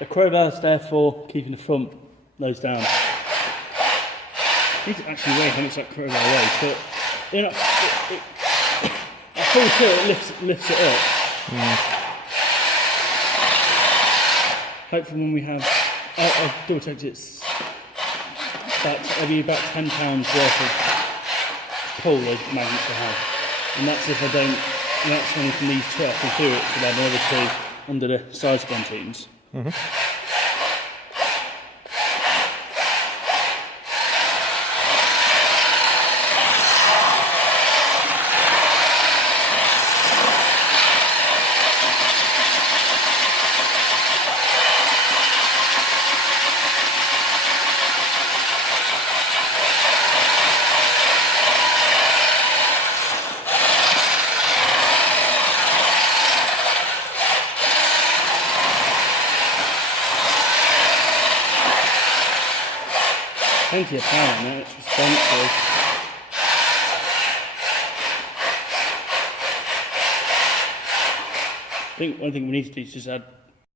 A crowbar's there for keeping the front nose down. I need to actually weigh how much that crowbar weighs, but you know, at full tilt it lifts it up. Hopefully when we have, I'll double check it's about £10 worth of pull those magnets to have. And that's if I don't, and that's only from these two, I can do it for them, the other two under the side spontines. Plenty of power in it, it's responsive. I think one thing we need to do is just add